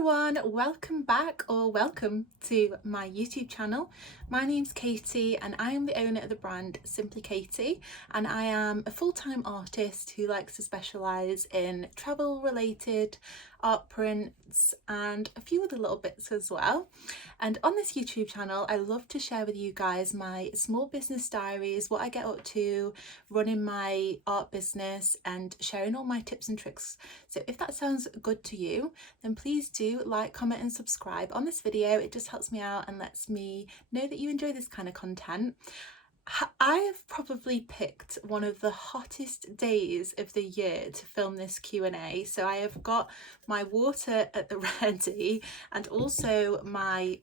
everyone, welcome back or welcome to my YouTube channel. My name's Katie and I am the owner of the brand Simply Katie, and I am a full-time artist who likes to specialise in travel related art prints and a few other little bits as well. And on this YouTube channel I love to share with you guys my small business diaries, what I get up to running my art business and sharing all my tips and tricks. So if that sounds good to you, then please do like, comment and subscribe on this video. It just helps me out and lets me know that you enjoy this kind of content. I have probably picked one of the hottest days of the year to film this Q&A. So I have got my water at the ready and also my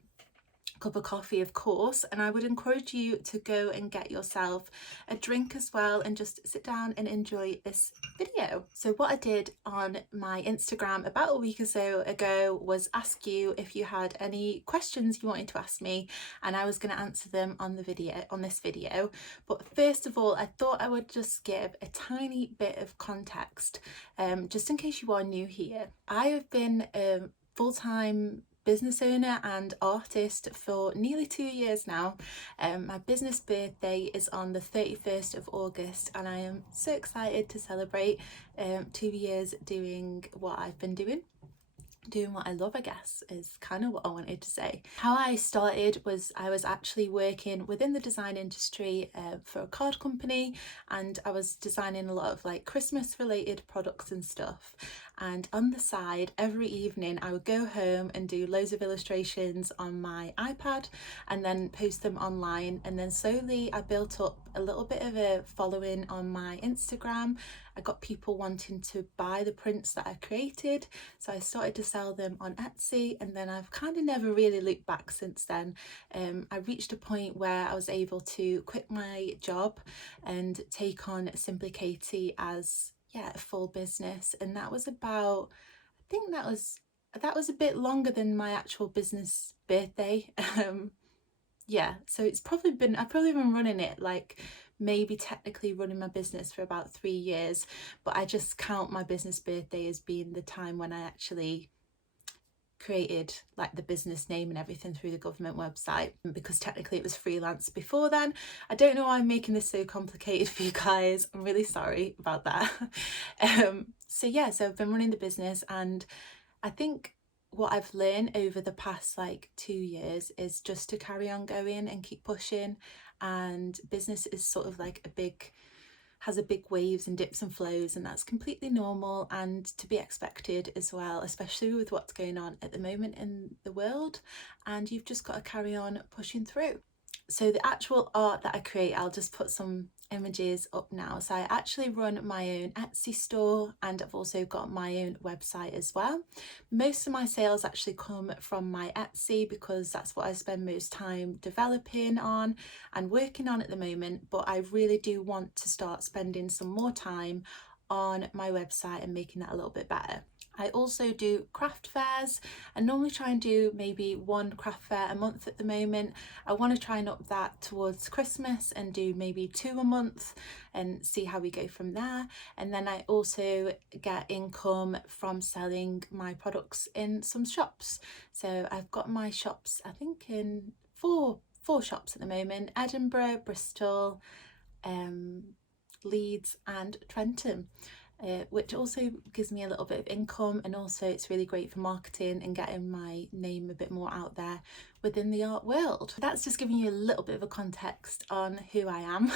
cup of coffee, of course, and I would encourage you to go and get yourself a drink as well and just sit down and enjoy this video. So what I did on my Instagram about a week or so ago was ask you if you had any questions you wanted to ask me, and I was going to answer them on this video. But first of all, I thought I would just give a tiny bit of context, just in case you are new here. I have been a full-time business owner and artist for nearly 2 years now. My business birthday is on the 31st of August and I am so excited to celebrate 2 years doing what I've been doing what I love, I guess, is kind of what I wanted to say. How I started was I was actually working within the design industry for a card company, and I was designing a lot of like Christmas related products and stuff. And on the side, every evening I would go home and do loads of illustrations on my iPad and then post them online. And then slowly I built up a little bit of a following on my Instagram. I got people wanting to buy the prints that I created, so I started to sell them on Etsy, and then I've kind of never really looked back since then. I reached a point where I was able to quit my job and take on Simply Katie as a full business, and that was about, I think that was a bit longer than my actual business birthday. So I've probably been running it, like maybe technically running my business for about 3 years, but I just count my business birthday as being the time when I actually created like the business name and everything through the government website, because technically it was freelance before then. I don't know why I'm making this so complicated for you guys, I'm really sorry about that. So I've been running the business, and I think what I've learned over the past like 2 years is just to carry on going and keep pushing. And business is sort of like has a big waves and dips and flows, and that's completely normal and to be expected as well, especially with what's going on at the moment in the world, and you've just got to carry on pushing through. So the actual art that I create, I'll just put some images up now. So I actually run my own Etsy store, and I've also got my own website as well. Most of my sales actually come from my Etsy because that's what I spend most time developing on and working on at the moment, but I really do want to start spending some more time on my website and making that a little bit better. I also do craft fairs. I normally try and do maybe one craft fair a month at the moment. I want to try and up that towards Christmas and do maybe 2 a month and see how we go from there. And then I also get income from selling my products in some shops. So I've got my shops, I think in four shops at the moment: Edinburgh, Bristol, Leeds and Trenton. Which also gives me a little bit of income, and also it's really great for marketing and getting my name a bit more out there within the art world. That's just giving you a little bit of a context on who I am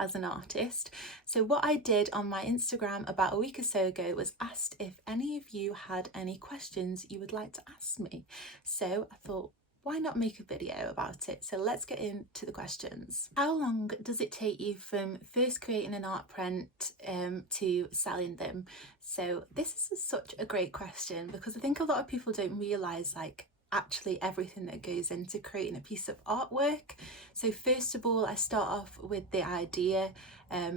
as an artist. So what I did on my Instagram about a week or so ago was asked if any of you had any questions you would like to ask me. So I thought, why not make a video about it? So let's get into the questions. How long does it take you from first creating an art print to selling them? So this is such a great question, because I think a lot of people don't realise like actually everything that goes into creating a piece of artwork. So first of all, I start off with the idea.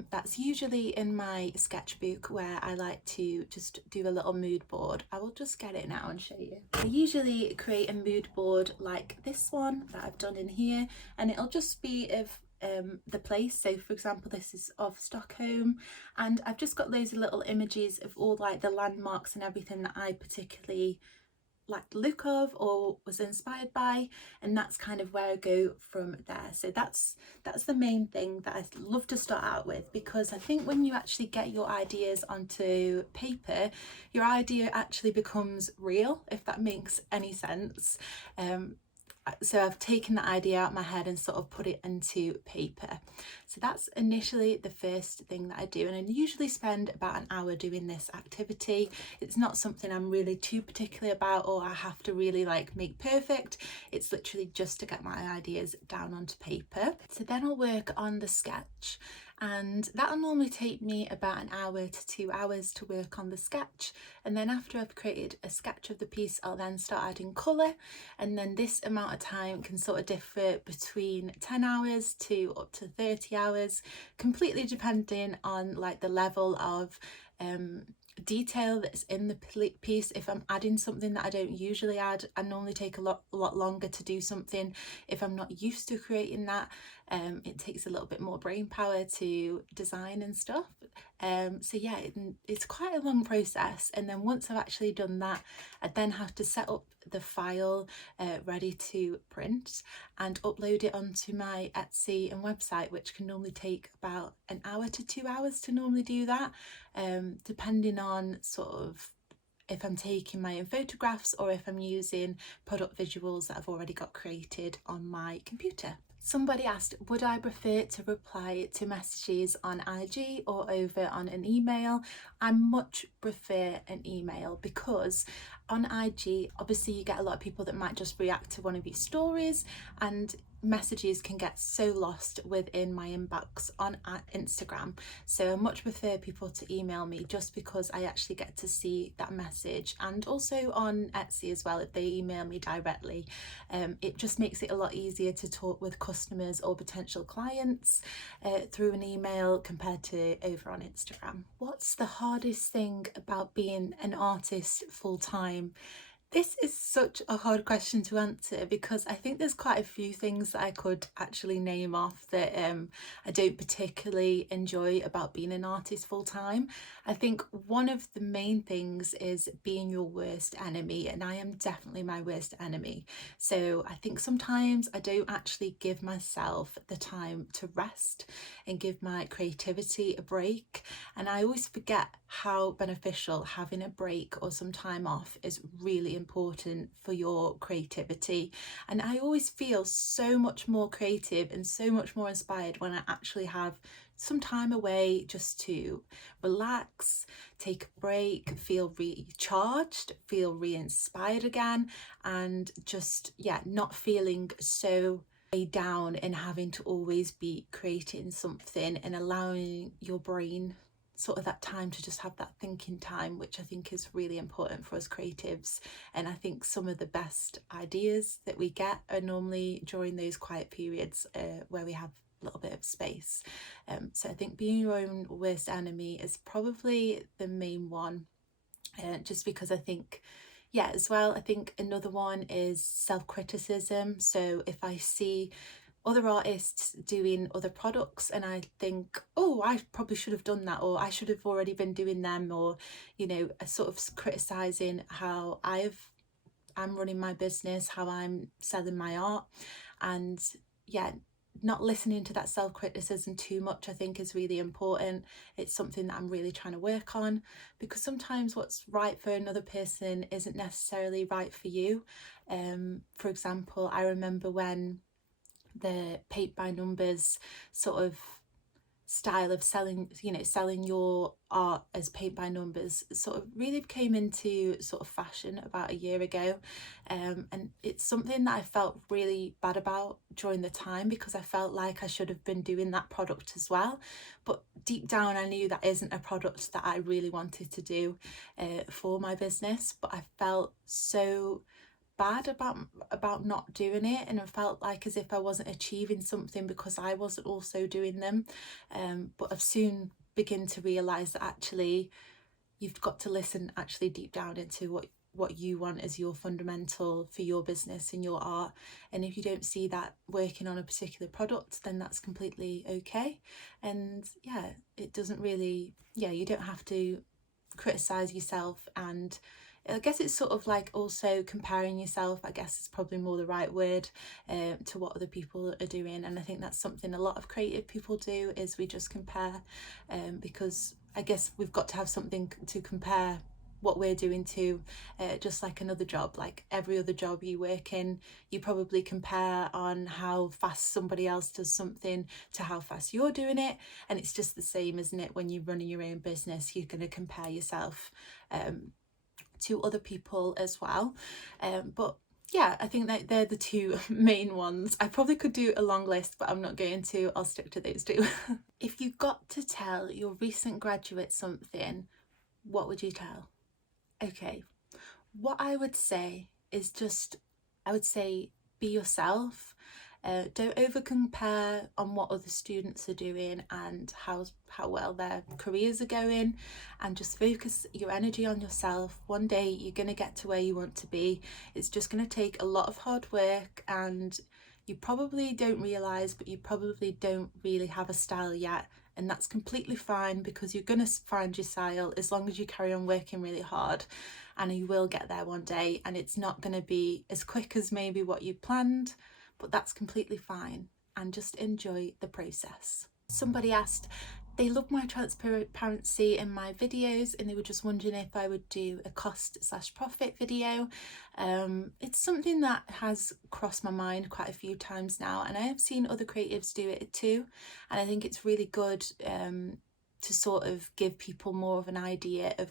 That's usually in my sketchbook, where I like to just do a little mood board. I will just get it now and show you. I usually create a mood board like this one that I've done in here, and it'll just be of the place. So for example, this is of Stockholm, and I've just got loads of little images of all like the landmarks and everything that I particularly liked the look of or was inspired by, and that's kind of where I go from there. So that's the main thing that I love to start out with, because I think when you actually get your ideas onto paper, your idea actually becomes real, if that makes any sense. So I've taken that idea out of my head and sort of put it into paper. So that's initially the first thing that I do, and I usually spend about an hour doing this activity. It's not something I'm really too particular about, or I have to really like make perfect. It's literally just to get my ideas down onto paper. So then I'll work on the sketch, and that'll normally take me about an hour to 2 hours to work on the sketch. And then after I've created a sketch of the piece, I'll then start adding colour, and then this amount of time can sort of differ between 10 hours to up to 30 hours, completely depending on like the level of detail that's in the piece. If I'm adding something that I don't usually add, I normally take a lot longer to do something. If I'm not used to creating that, it takes a little bit more brain power to design and stuff. So yeah, it's quite a long process. And then once I've actually done that, I then have to set up the file ready to print and upload it onto my Etsy and website, which can normally take about an hour to 2 hours to normally do that, depending on sort of if I'm taking my own photographs or if I'm using product visuals that I've already got created on my computer. Somebody asked, would I prefer to reply to messages on IG or over on an email? I much prefer an email, because on IG, obviously you get a lot of people that might just react to one of your stories, and messages can get so lost within my inbox on Instagram. So I much prefer people to email me, just because I actually get to see that message, and also on Etsy as well if they email me directly. It just makes it a lot easier to talk with customers or potential clients through an email compared to over on Instagram. What's the hardest thing about being an artist full-time? This is such a hard question to answer, because I think there's quite a few things that I could actually name off that I don't particularly enjoy about being an artist full time. I think one of the main things is being your worst enemy, and I am definitely my worst enemy. So I think sometimes I don't actually give myself the time to rest and give my creativity a break, and I always forget how beneficial having a break or some time off is really important for your creativity. And I always feel so much more creative and so much more inspired when I actually have some time away just to relax, take a break, feel recharged, feel re-inspired again, and just, yeah, not feeling so weighed down and having to always be creating something, and allowing your brain sort of that time to just have that thinking time, which I think is really important for us creatives. And I think some of the best ideas that we get are normally during those quiet periods where we have a little bit of space. So I think being your own worst enemy is probably the main one, just because I think, yeah, as well, I think another one is self-criticism. So if I see other artists doing other products and I think, oh, I probably should have done that, or I should have already been doing them, or, you know, sort of criticizing how I'm running my business, how I'm selling my art. And yeah, not listening to that self-criticism too much, I think, is really important. It's something that I'm really trying to work on, because sometimes what's right for another person isn't necessarily right for you. For example, I remember when the paint by numbers sort of style of selling, you know, selling your art as paint by numbers sort of really came into sort of fashion about a year ago, and it's something that I felt really bad about during the time, because I felt like I should have been doing that product as well, but deep down I knew that isn't a product that I really wanted to do for my business. But I felt so bad about not doing it, and I felt like as if I wasn't achieving something because I wasn't also doing them. But I've soon begin to realize that actually you've got to listen actually deep down into what you want as your fundamental for your business and your art. And if you don't see that working on a particular product, then that's completely okay. And yeah, it doesn't really, yeah, you don't have to criticize yourself and I guess it's sort of like also comparing yourself, I guess is probably more the right word, to what other people are doing. And I think that's something a lot of creative people do, is we just compare, because I guess we've got to have something to compare what we're doing to, just like another job, like every other job you work in, you probably compare on how fast somebody else does something to how fast you're doing it. And it's just the same, isn't it? When you're running your own business, you're going to compare yourself to other people as well. But yeah, I think that they're the two main ones. I probably could do a long list, but I'm not going to. I'll stick to those two. If you got to tell your recent graduate something, what would you tell? Okay, what I would say is just, I would say be yourself. Don't over compare on what other students are doing and how well their careers are going, and just focus your energy on yourself. One day you're going to get to where you want to be. It's just going to take a lot of hard work, and you probably don't realise, but you probably don't really have a style yet. And that's completely fine, because you're going to find your style as long as you carry on working really hard, and you will get there one day. And it's not going to be as quick as maybe what you planned, but that's completely fine, and just enjoy the process. Somebody asked, they love my transparency in my videos, and they were just wondering if I would do a cost/profit video. It's something that has crossed my mind quite a few times now, and I have seen other creatives do it too, and I think it's really good to sort of give people more of an idea of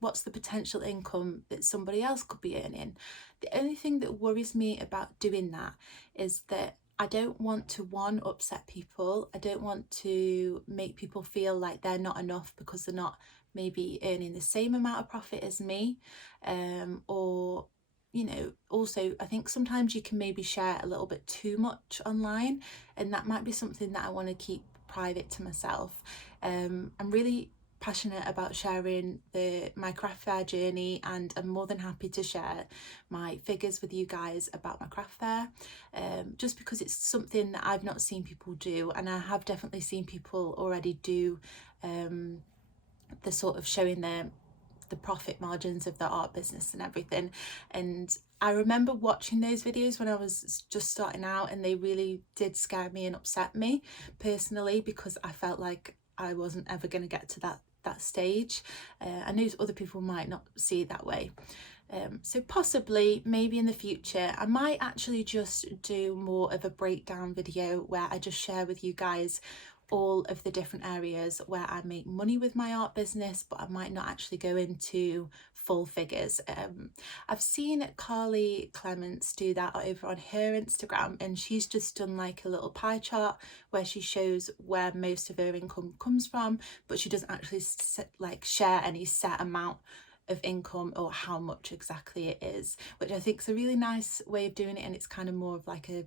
what's the potential income that somebody else could be earning. The only thing that worries me about doing that is that I don't want to, one, upset people. I don't want to make people feel like they're not enough because they're not maybe earning the same amount of profit as me. Or, you know, also I think sometimes you can maybe share a little bit too much online, and that might be something that I want to keep private to myself. I'm really passionate about sharing my craft fair journey, and I'm more than happy to share my figures with you guys about my craft fair, just because it's something that I've not seen people do, and I have definitely seen people already do the sort of showing the profit margins of their art business and everything. And I remember watching those videos when I was just starting out, and they really did scare me and upset me personally, because I felt like I wasn't ever going to get to that stage. I know other people might not see it that way. So possibly, maybe in the future, I might actually just do more of a breakdown video where I just share with you guys all of the different areas where I make money with my art business, but I might not actually go into full figures. I've seen Carly Clements do that over on her Instagram, and she's just done like a little pie chart where she shows where most of her income comes from, but she doesn't actually share any set amount of income or how much exactly it is, which I think is a really nice way of doing it, and it's kind of more of like a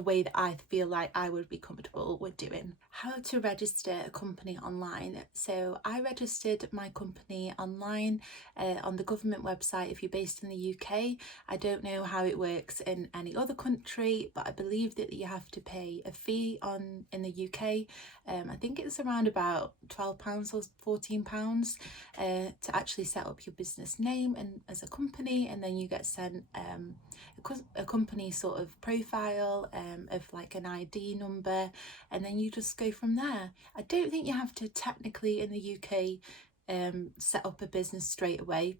way that I feel like I would be comfortable with doing. How to register a company online. So I registered my company online on the government website if you're based in the UK. I don't know how it works in any other country, but I believe that you have to pay a fee in the UK. I think it's around about £12 or £14 to actually set up your business name and as a company, and then you get sent a company sort of profile of like an ID number, and then you just go from there. I don't think you have to technically in the UK set up a business straight away,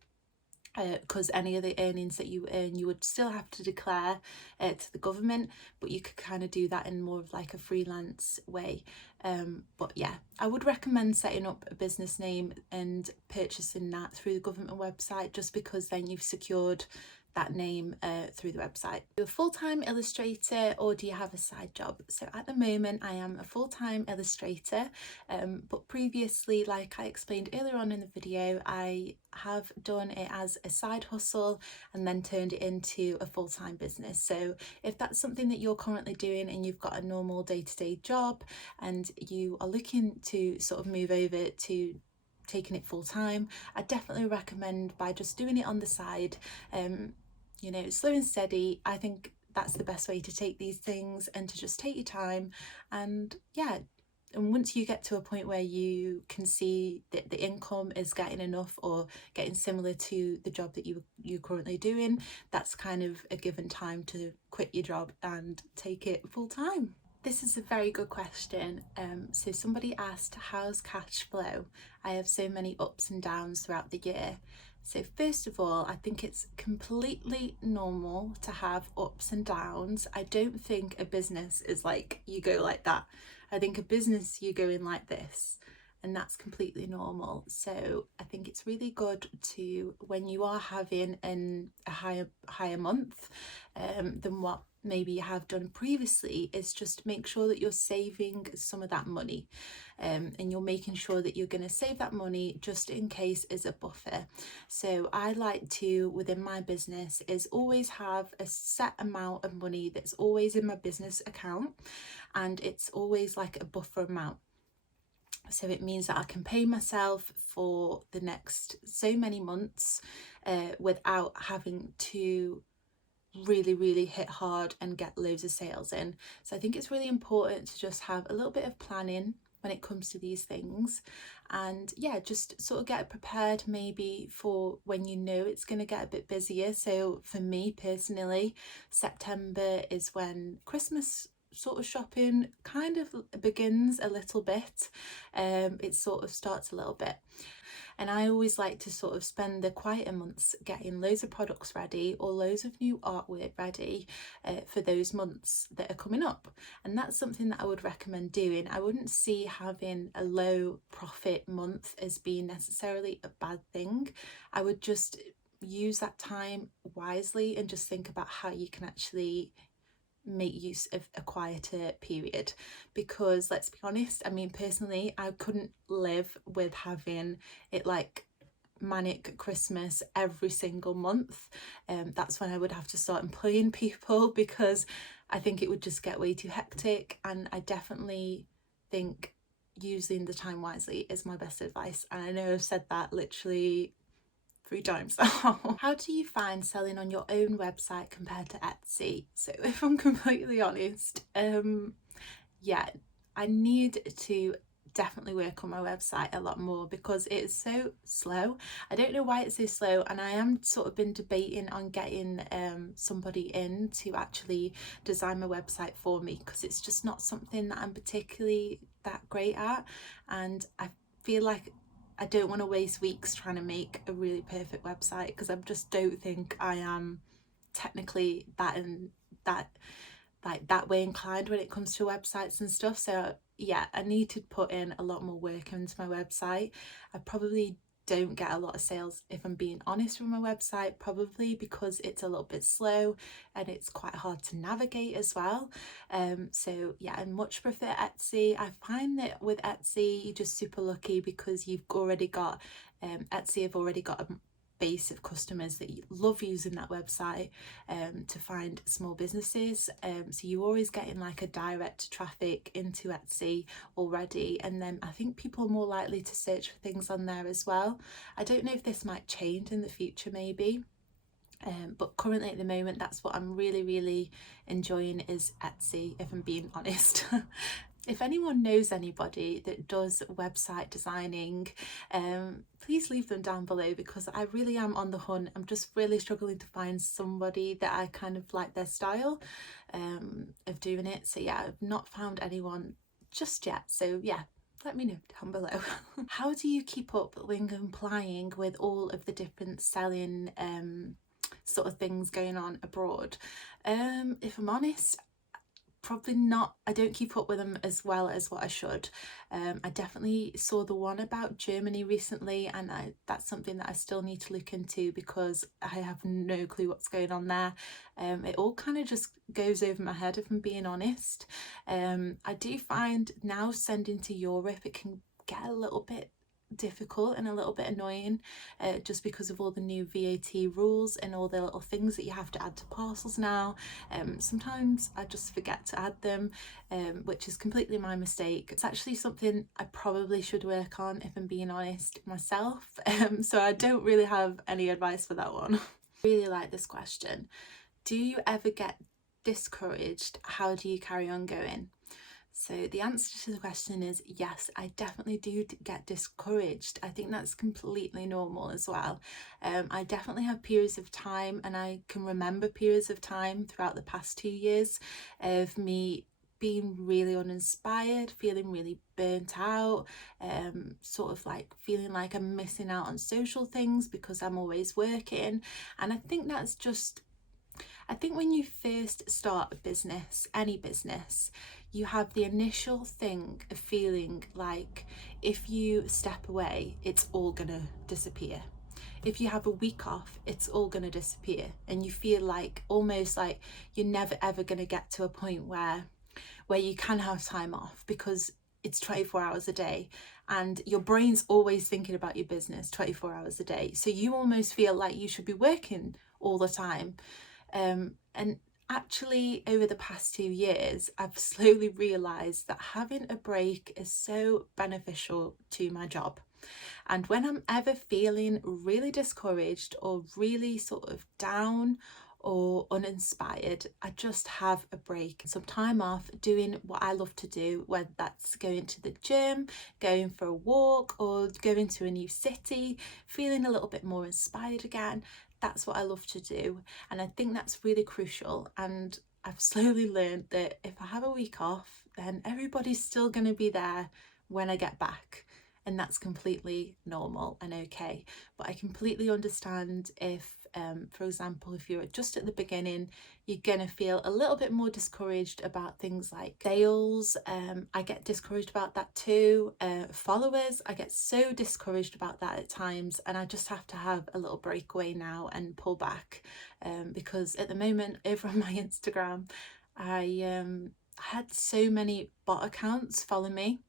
because any of the earnings that you earn you would still have to declare to the government, but you could kind of do that in more of like a freelance way. But yeah, I would recommend setting up a business name and purchasing that through the government website, just because then you've secured that name through the website. Are you a full-time illustrator, or do you have a side job? So at the moment I am a full-time illustrator, but previously, like I explained earlier on in the video, I have done it as a side hustle and then turned it into a full-time business. So if that's something that you're currently doing and you've got a normal day-to-day job and you are looking to sort of move over to taking it full-time, I definitely recommend by just doing it on the side, you know, slow and steady. I think that's the best way to take these things, and to just take your time and yeah, and once you get to a point where you can see that the income is getting enough or getting similar to the job that you're currently doing, that's kind of a given time to quit your job and take it full time. This is a very good question. So somebody asked, how's cash flow? I have so many ups and downs throughout the year. So first of all, I think it's completely normal to have ups and downs. I don't think a business is like you go like that. I think a business you go in like this, and that's completely normal. So I think it's really good to, when you are having a higher month than what maybe you have done previously, is just make sure that you're saving some of that money, and you're making sure that you're going to save that money just in case as a buffer. So I like to, within my business, is always have a set amount of money that's always in my business account, and it's always like a buffer amount. So it means that I can pay myself for the next so many months without having to really hit hard and get loads of sales in. So I think it's really important to just have a little bit of planning when it comes to these things, and yeah, just sort of get prepared maybe for when you know it's going to get a bit busier. So for me personally, September is when Christmas sort of shopping kind of begins a little bit. It sort of starts a little bit, and I always like to sort of spend the quieter months getting loads of products ready or loads of new artwork ready for those months that are coming up. And that's something that I would recommend doing. I wouldn't see having a low profit month as being necessarily a bad thing. I would just use that time wisely and just think about how you can actually make use of a quieter period, because let's be honest, I mean personally, I couldn't live with having it like manic Christmas every single month. That's when I would have to start employing people, because I think it would just get way too hectic. And I definitely think using the time wisely is my best advice, and I know I've said that literally 3 times. How do you find selling on your own website compared to Etsy? So if I'm completely honest, yeah, I need to definitely work on my website a lot more because it is so slow. I don't know why it's so slow, and I am sort of been debating on getting somebody in to actually design my website for me, because it's just not something that I'm particularly that great at, and I feel like I don't want to waste weeks trying to make a really perfect website, because I just don't think I am technically that way inclined when it comes to websites and stuff. So yeah, I need to put in a lot more work into my website. I probably don't get a lot of sales, if I'm being honest, with my website, probably because it's a little bit slow and it's quite hard to navigate as well. So yeah, I much prefer Etsy. I find that with Etsy you're just super lucky because you've already got Etsy have already got a base of customers that love using that website to find small businesses, so you're always getting like a direct traffic into Etsy already, and then I think people are more likely to search for things on there as well. I don't know if this might change in the future maybe, but currently at the moment that's what I'm really enjoying is Etsy, if I'm being honest. If anyone knows anybody that does website designing, please leave them down below, because I really am on the hunt. I'm just really struggling to find somebody that I kind of like their style of doing it. So yeah, I've not found anyone just yet. So yeah, let me know down below. How do you keep up when complying with all of the different selling sort of things going on abroad? If I'm honest, probably not. I don't keep up with them as well as what I should. I definitely saw the one about Germany recently, and that's something that I still need to look into because I have no clue what's going on there. It all kind of just goes over my head, if I'm being honest. I do find now sending to Europe, it can get a little bit difficult and a little bit annoying, just because of all the new VAT rules and all the little things that you have to add to parcels now. Sometimes I just forget to add them, which is completely my mistake. It's actually something I probably should work on, if I'm being honest, myself. So I don't really have any advice for that one. Really like this question. Do you ever get discouraged? How do you carry on going? So the answer to the question is yes, I definitely do get discouraged. I think that's completely normal as well. I definitely have periods of time, and I can remember periods of time throughout the past 2 years of me being really uninspired, feeling really burnt out, sort of like feeling like I'm missing out on social things because I'm always working. And I think that's just, I think when you first start a business, any business, you have the initial thing of feeling like if you step away, it's all gonna disappear. If you have a week off, it's all gonna disappear. And you feel like almost like you're never ever gonna get to a point where you can have time off because it's 24 hours a day and your brain's always thinking about your business 24 hours a day. So you almost feel like you should be working all the time. And actually, over the past 2 years, I've slowly realised that having a break is so beneficial to my job. And when I'm ever feeling really discouraged or really sort of down or uninspired, I just have a break, some time off doing what I love to do, whether that's going to the gym, going for a walk, or going to a new city, feeling a little bit more inspired again. That's what I love to do. And I think that's really crucial. And I've slowly learned that if I have a week off, then everybody's still going to be there when I get back. And that's completely normal and okay. But I completely understand if, for example, if you're just at the beginning, you're gonna feel a little bit more discouraged about things like sales. I get discouraged about that too. Followers, I get so discouraged about that at times, and I just have to have a little breakaway now and pull back, because at the moment over on my Instagram, I had so many bot accounts follow me,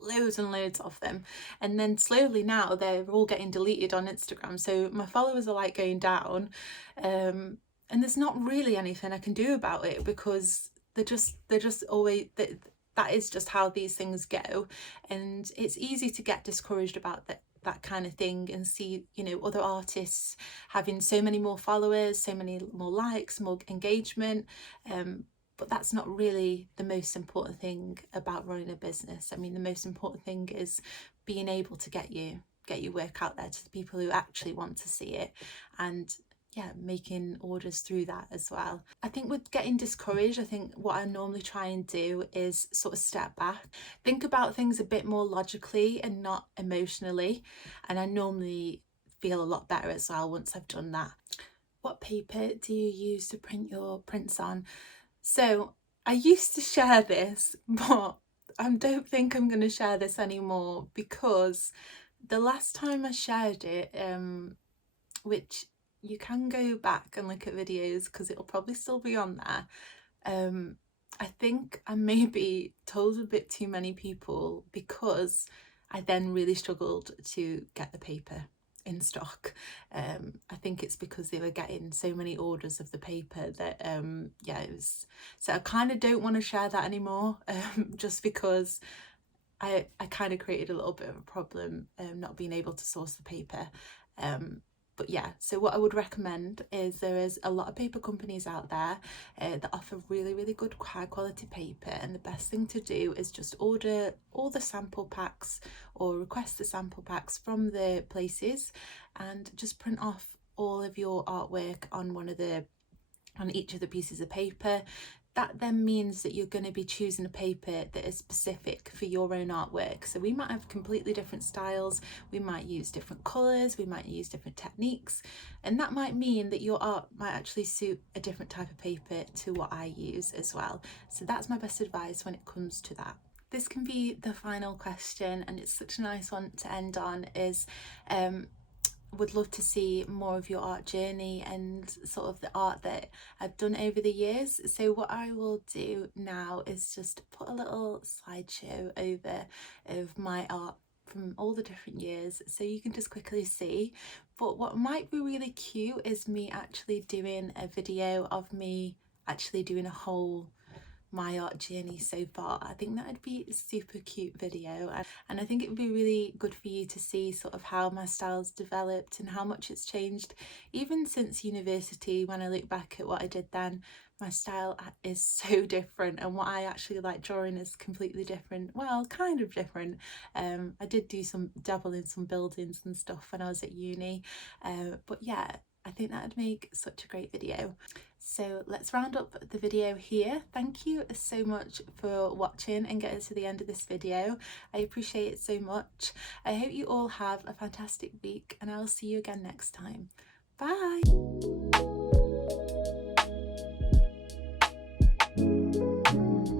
loads and loads of them, and then slowly now they're all getting deleted on Instagram, so my followers are like going down, and there's not really anything I can do about it because they're just always that is just how these things go. And it's easy to get discouraged about that kind of thing and see, you know, other artists having so many more followers, so many more likes, more engagement, but that's not really the most important thing about running a business. I mean, the most important thing is being able to get your work out there to the people who actually want to see it, and yeah, making orders through that as well. I think with getting discouraged, I think what I normally try and do is sort of step back, think about things a bit more logically and not emotionally, and I normally feel a lot better as well once I've done that. What paper do you use to print your prints on? So I used to share this, but I don't think I'm going to share this anymore because the last time I shared it, which you can go back and look at videos because it'll probably still be on there, I think I maybe told a bit too many people because I then really struggled to get the paper in stock. I think it's because they were getting so many orders of the paper that yeah, it was, so I kind of don't want to share that anymore, just because I kind of created a little bit of a problem, not being able to source the paper. But yeah, so what I would recommend is there is a lot of paper companies out there that offer really, really good high quality paper, and the best thing to do is just order all the sample packs or request the sample packs from the places and just print off all of your artwork on each of the pieces of paper. That then means that you're going to be choosing a paper that is specific for your own artwork. So we might have completely different styles, we might use different colours, we might use different techniques, and that might mean that your art might actually suit a different type of paper to what I use as well. So that's my best advice when it comes to that. This can be the final question, and it's such a nice one to end on, is would love to see more of your art journey and sort of the art that I've done over the years. So what I will do now is just put a little slideshow over of my art from all the different years so you can just quickly see. But what might be really cute is me actually doing a video of me actually doing a whole my art journey so far. I think that would be a super cute video, and I think it would be really good for you to see sort of how my style's developed and how much it's changed even since university. When I look back at what I did then, my style is so different, and what I actually like drawing is completely different. Well, kind of different. I did do some dabble in some buildings and stuff when I was at uni, but yeah, I think that would make such a great video. So let's round up the video here. Thank you so much for watching and getting to the end of this video. I appreciate it so much. I hope you all have a fantastic week, and I'll see you again next time. Bye!